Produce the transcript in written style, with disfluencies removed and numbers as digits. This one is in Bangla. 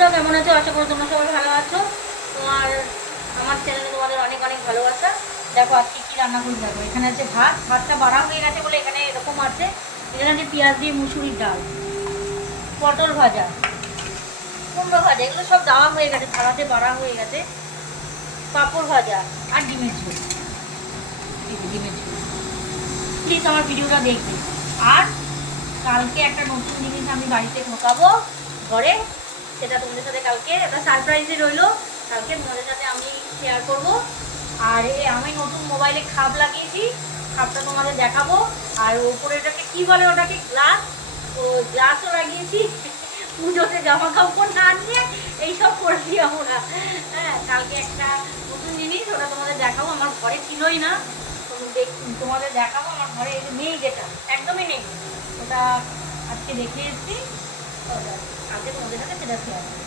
বন্ধুরা কেমন আছো? আশা করি তোমরা সবাই ভালো আছো। তোমার আমার চ্যানেলে তোমাদের অনেক অনেক ভালোবাসা। দেখো আজকে কি রান্না করি, দেখো এখানে আছে ভাত, ভাতটা বাড়া হয়ে গেছে বলে এখানে এরকম আছে। এখানে আছে পেঁয়াজ দিয়ে মুসুরির ডাল, পটল ভাজা, কুমড়ো ভাজা, এগুলো সব দেওয়া হয়ে গেছে, থালাতে বাড়া হয়ে গেছে। পাঁপড় ভাজা আর ডিমের ঝোল। ডিমের ঝোল, প্লিজ আমার ভিডিওটা দেখবে। আর কালকে একটা নতুন জিনিস আমি বাড়িতে ঢোকাবো ঘরে, সেটা তোমাদের সাথে কালকে একটা সারপ্রাইজই রইলো। কালকে তোমাদের সাথে আমি শেয়ার করব। আর আমি নতুন মোবাইলে খাপ লাগিয়েছি, খাপটা তোমাদের দেখাবো। আর ওপরে এটাকে কি বলে, ওটাকে গ্লাস, ও গ্লাসও লাগিয়েছি। পুজোতে জামা কাপড় না নিয়ে এইসব করেছি আমরা। হ্যাঁ, কালকে একটা নতুন জিনিস, ওটা তোমাদের দেখাবো। আমার ঘরে ছিলই না, তোমাদের দেখাবো। আমার ঘরে নেই, যেটা একদমই নেই, ওটা আজকে দেখে এসেছি। কালকে তোমাদের সাথে সেটা শেয়ার করবো।